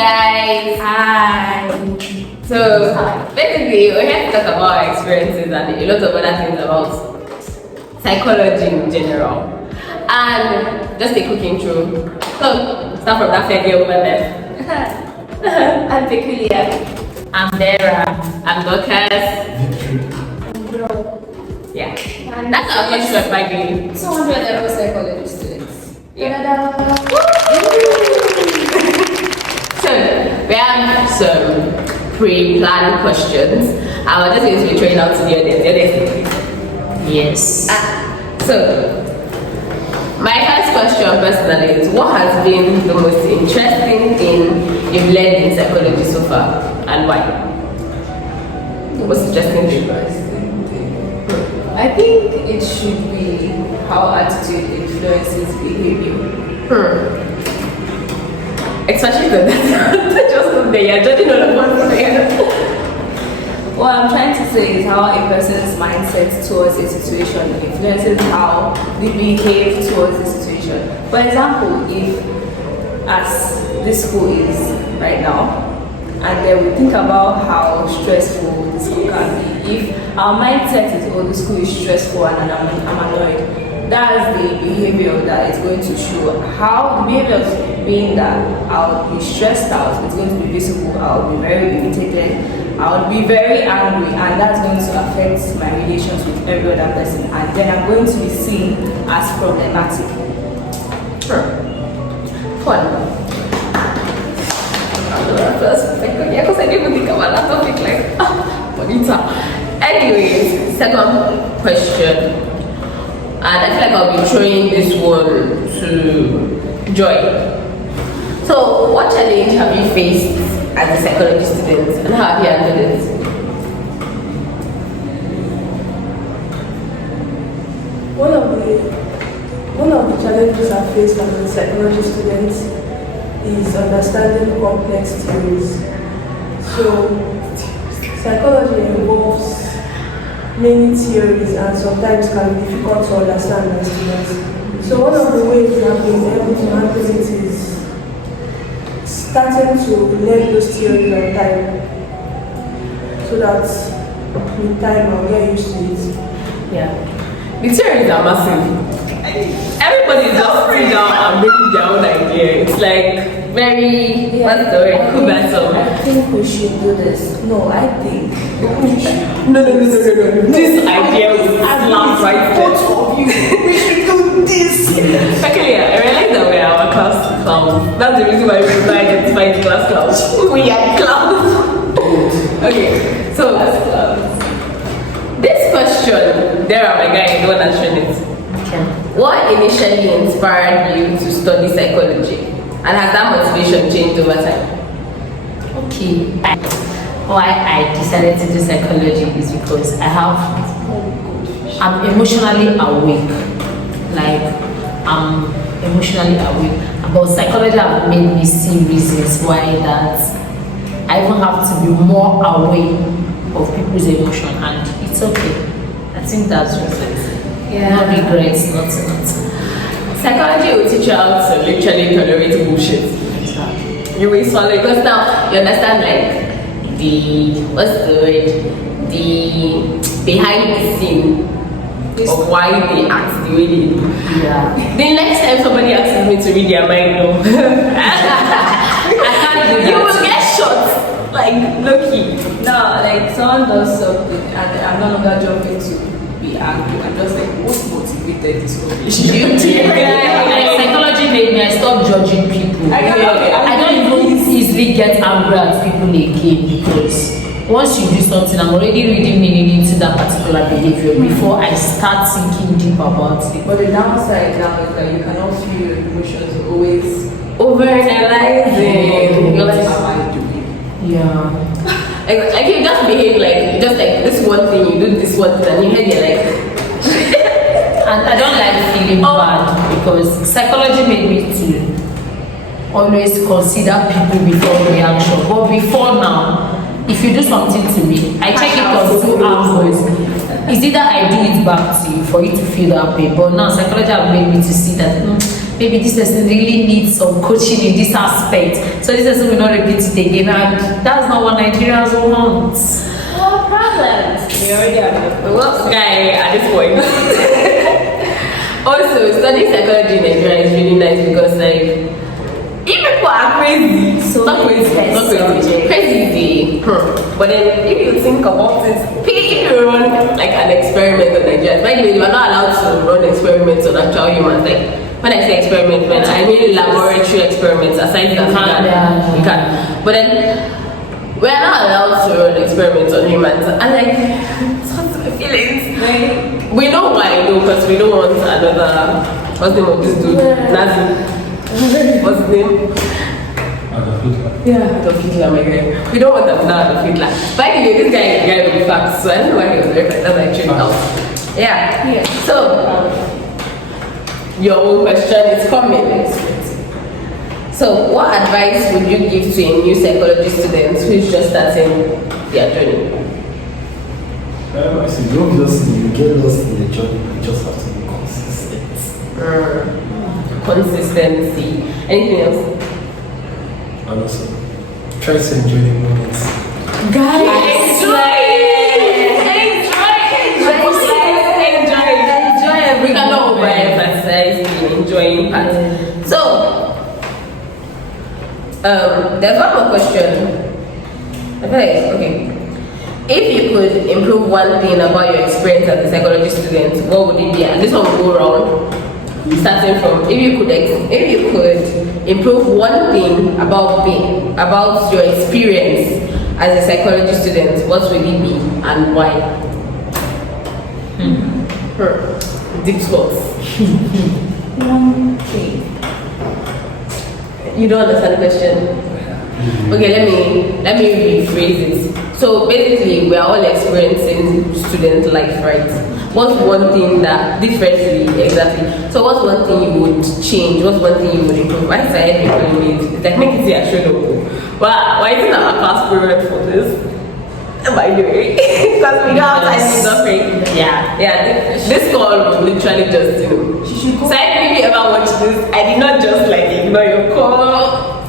guys. Hi. So basically, we're here to talk about our experiences and a lot of other things about psychology in general. And just a quick intro. So start from that fair girl over there. I'm Peculiar. I'm Dara. I'm Dorcas. Yeah. And That's our first trip by the way. 200 level psychology students. Yeah. So we have some pre-planned questions. I was just going to be throwing out to the audience. Yes. So my first question personally is, what has been the most interesting thing you've learned in psychology so far and why? The most interesting thing. I think it should be how attitude influences behavior. Especially the just there, you're judging all of us. What I'm trying to say is how a person's mindset towards a situation influences how they behave towards the situation. For example, if as this school is right now, and then we think about how stressful the school can be. If our mindset is, oh, the school is stressful and I'm annoyed, that's the behavior that is going to show. How the behavior being that I'll be stressed out, it's going to be visible, I'll be very irritated, I'll be very angry, and that's going to affect my relations with every other person, and then I'm going to be seen as problematic. Fun. Yeah, because I didn't even think about that topic like bonita. Anyways, second question. And I feel like I'll be throwing this one to Joy. So, what challenge have you faced as a psychology student and how have you handled it? One of the challenges I faced as a psychology student is understanding complex theories. So, psychology involves many theories and sometimes can be difficult to understand by students. So one of the ways I've been able to handle it is starting to learn those theories on time, so that with time I'll get used to it. Yeah. The theories are massive. Everybody is just sitting down and making their own idea. It's like very, what's the word? I think we should do this. No, I think we should. No. This idea was last right there. Both of you, we should do this. Okay, yeah, I realized that we're our class clowns. That's the reason why we identify the class clowns. We are clowns. Okay, so this question, there are my guy, the one answering it. Okay. What initially inspired you to study psychology? And has that motivation changed over time? Okay. Why I decided to do psychology is because I'm emotionally awake. Like, I'm emotionally awake. But psychology have made me see reasons why that I even have to be more aware of people's emotion, and it's okay. I think that's just it. Yeah. No regrets, nothing. Psychology will teach you how to literally tolerate bullshit. You will swallow it, because now you understand like the behind the scene of why they act the way they do. Yeah. The next time somebody asks me to read their mind, no. I can't do You will that. get shot. Like lucky. No, like someone does something and I'm no longer jumping to be angry. I'm just like, what motivated this conversation? Like, psychology made me I stop judging people. I don't even easily get angry at people again, because once you do something, I'm already reading meaning into that particular behavior before I start thinking deep about it. But the downside now is that you cannot feel your emotions always Overanalyzing. what am I doing? Yeah. Like you just behave like this one thing, you do this one thing, and you head you're like And I don't like feeling bad, because psychology made me to always consider people before reaction. But before now, if you do something to me, I check it on two angles. It's either I do it back to you for you to feel that pain, but now psychology have made me to see that maybe this person really needs some coaching in this aspect, so this person will not repeat it again, and that's not what Nigerians want. No problems. We already have the Well, guy, at this point. Also, studying psychology in Nigeria is really nice because, like, if people are crazy, So not crazy, not crazy, subject. crazy, but then if you think about it, if you run like an experiment on Nigeria, by the way, you are not allowed to run experiments on actual humans. Like, when I say experiment, when I mean laboratory experiments, aside that you can. But then we're not allowed to run experiments on humans, and like, what's my feelings? We know why though, because we don't want another. What's the name of this dude? Nazi. What's his name? Adolf Hitler. Yeah, Adolf Hitler, my guy. We don't want another Adolf Hitler. By the way, this guy is a guy with facts, so I don't know why he was very fast. That's actually out. Yeah. So, your own question is coming. So, what advice would you give to a new psychology student who is just starting their journey? I see, don't just you get lost in the journey, you just have to be consistent. Consistency. Anything else? And also, try to enjoy the moments. Guys, enjoy it. We cannot overemphasize the enjoying part. So, there's one more question. Okay. If you could improve one thing about your experience as a psychology student, what would it be? And this one will go around. Starting from if you could improve one thing about your experience as a psychology student, what would it be and why? Deep thoughts. Okay. You don't understand the question? Okay, let me rephrase it. So basically, we are all experiencing student life, right? What's one thing that differently, exactly? So what's one thing you would change? What's one thing you would improve? Why is I people need? It's like make it see I should know. Why isn't our class period for this? By the way, because we don't have time to nothing. Yeah. This call was literally just So if you ever watch this, I did not just like ignore your call.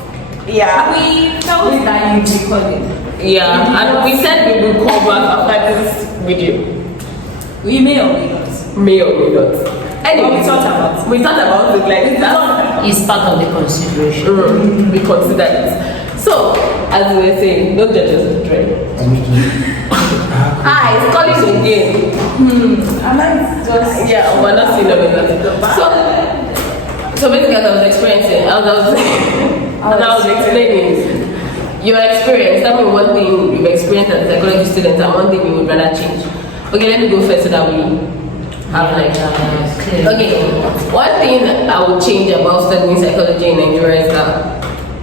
Yeah. We felt that you recorded. Yeah, and we said we will call back after this video. We may or may not. May or may not. Anyway, we thought about it. We thought about it like that. It's part of the consideration. We consider it. So, as we were saying, don't judge us, right? It's calling again. I might just. Yeah, we're not seeing that. So basically, as I was experiencing, I was explaining your experience. Tell me one thing you've experienced as a psychology student and one thing you would rather change. Okay, let me go first so that we have like okay. One thing I would change about studying psychology in Nigeria is that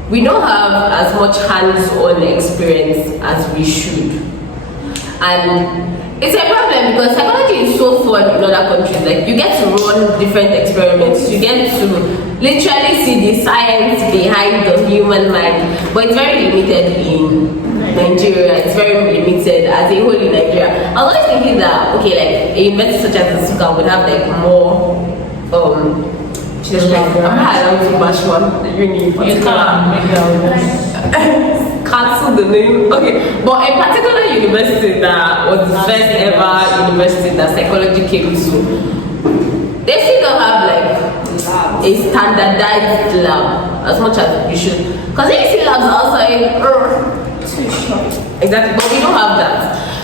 we don't have as much hands-on experience as we should. And it's a problem because psychology is so fun in other countries. Like you get to run different experiments, you get to literally see the science behind the human mind, but it's very limited in Nigeria. It's very limited as a whole in Nigeria. I was always thinking that okay, like a university such as Nsukka would have like more just like I'm not allowed to bash one uni in particular. Cancel the name. Okay, but a particular university that was the first ever university that psychology came to, they still don't have like a standardized lab as much as we should. Because if you see labs outside, too short. Exactly, but we don't have that.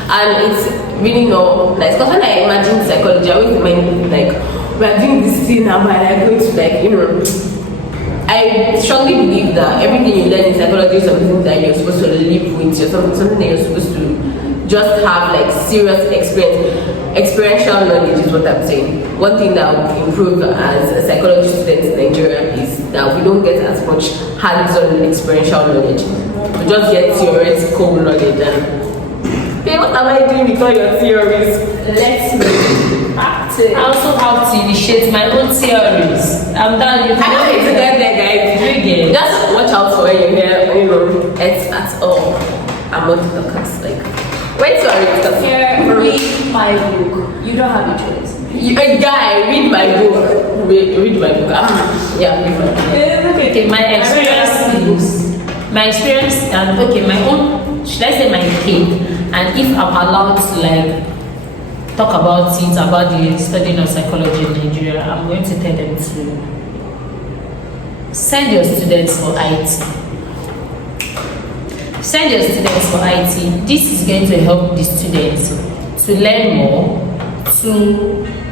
And it's really not nice. Because when I imagine psychology, I always imagine like we're doing this thing and we're going to like, I strongly believe that everything you learn in psychology is something that you're supposed to live with, something that you're supposed to just have like serious experience. Experiential knowledge is what I'm saying. One thing that would improve as a psychology student in Nigeria is that we don't get as much hands-on experiential knowledge. We just get theoretical knowledge and hey, what am I doing with all your theories? Let's practice. I also have to initiate my own theories. I'm done. I don't need to get there, guys. Just watch out for when you hear, it's at all. I'm not the talkers. Like, wait, sorry, Here, read my book. You don't have a choice. A guy, read my book. Read my book. Yeah, read my book. Okay, my experience and okay, my own, should I say my take, and if I'm allowed to like talk about it, about the studying of psychology in Nigeria, I'm going to tell them to send your students for IT. Send your students for IT. This is going to help the students to learn more, to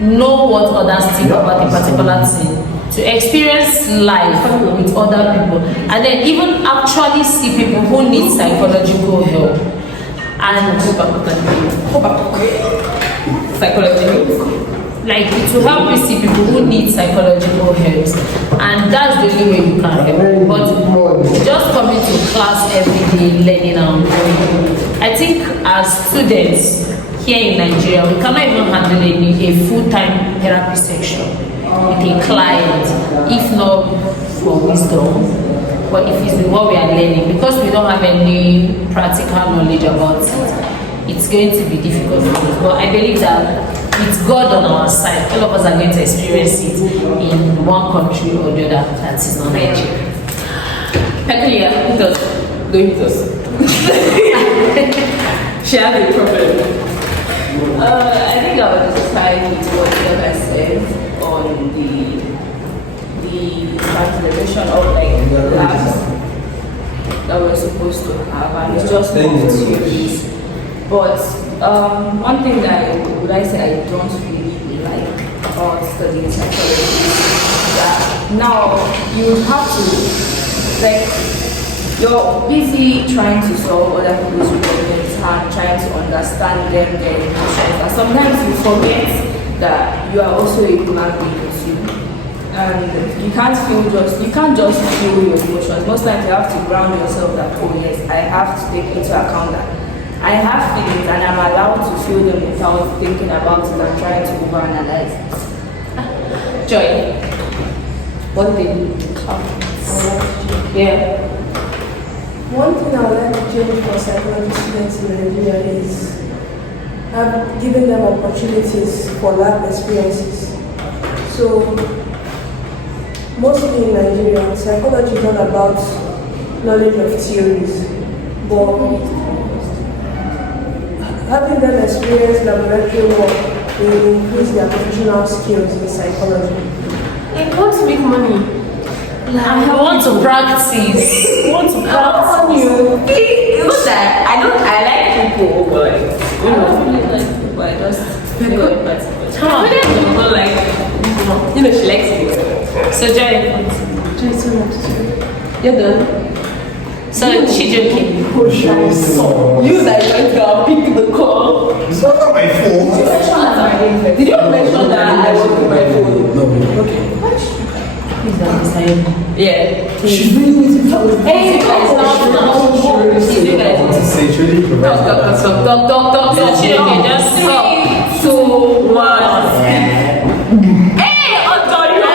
know what others think about a particular thing, to experience life with other people, and then even actually see people who need psychological help. And psychology. like it will help you see people who need psychological help, and that's the only way you can help. But just coming to class every day, learning and growing, I think as students here in Nigeria, we cannot even handle a full-time therapy section with a client, if not for wisdom, but if it's what we are learning, because we don't have any practical knowledge about it, it's going to be difficult for us. But I believe that with God on our side, all of us are going to experience it in one country or the other that is not Nigeria. Peculiar, hit us. Don't hit us. She has a problem. I think I would just side with what the guy said on the translation of like the labs that we're supposed to have, and it's just not series. But one thing that I say I don't really like about studying psychology is that now you have to, like, you're busy trying to solve other people's problems and trying to understand them, their emotions, and sometimes you forget that you are also a human being too. And you can't just feel your emotions. Most times you have to ground yourself that, oh yes, I have to take into account that I have feelings and I'm allowed to feel them without thinking about it and trying to overanalyze it. Joy. One thing. Yeah. One thing I would like to change for psychology students in Nigeria is giving them opportunities for lab experiences. So, mostly in Nigeria, psychology is all about knowledge of theories, but having them experience laboratory work will increase their professional skills in psychology. It wants to make money. I want to practice. It's not that I like people, but like, I don't really like people, I just feel good, but she likes it. So Joy, You're done. so she joking. You that went to pick the call. It's not my fault. Did you mention that I work with my phone? No. Okay. Please don't decide. Yeah. She's really waiting for Hey, guys, you guys. Say, she really provides Stop. Okay, just Stop. 2, 1. Hey, Antonio.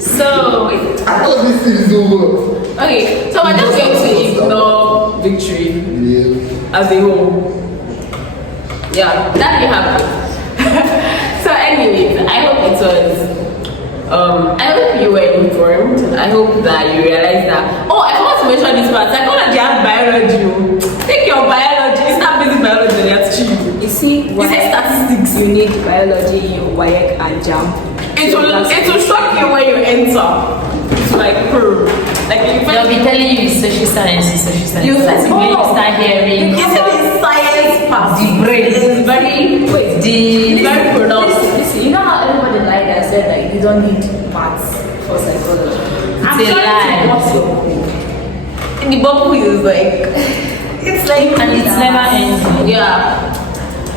so I thought this thing is over. Okay, so we're just going to ignore victory Yeah. as a whole. Yeah, that didn't happen. So anyways, I hope it was I hope you were informed. I hope that you realized that. Oh, I forgot to mention this part. Psychology has biology. Take your biology. It's not basic biology that teach you. you see You say statistics. you need biology, your WAEC and JAM. It will shock you when you enter. It's like, they'll be telling you it's social science. You say, When you start hearing It's the science part. the brain is very pronounced. Listen, you know how everybody lied and said that you don't need maths for psychology. I'm It's a trying lie. to bust your brain. And the bubble is like, it's like, And it's never ending. yeah.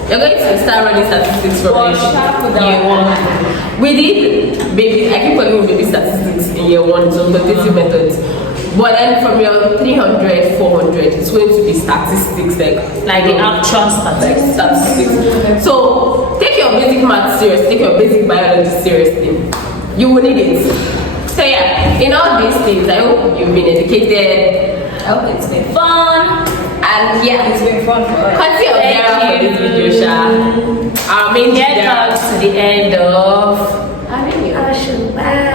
You're going to start running statistics from Well, sharp with year that. 1. We did baby. I keep calling baby statistics in year 1, so quantitative methods. But then from your 300, 400, it's going to be statistics, Like the actual statistics. So take your basic math serious, take your basic biology seriously. You will need it. So yeah, in all these things, I hope you've been educated. I hope it's been fun. I And yeah, It's been fun for us. courtesy of Dara for Thank this you. video, Sha. Our main Get Dara. us to the end of I think you. Ashubad.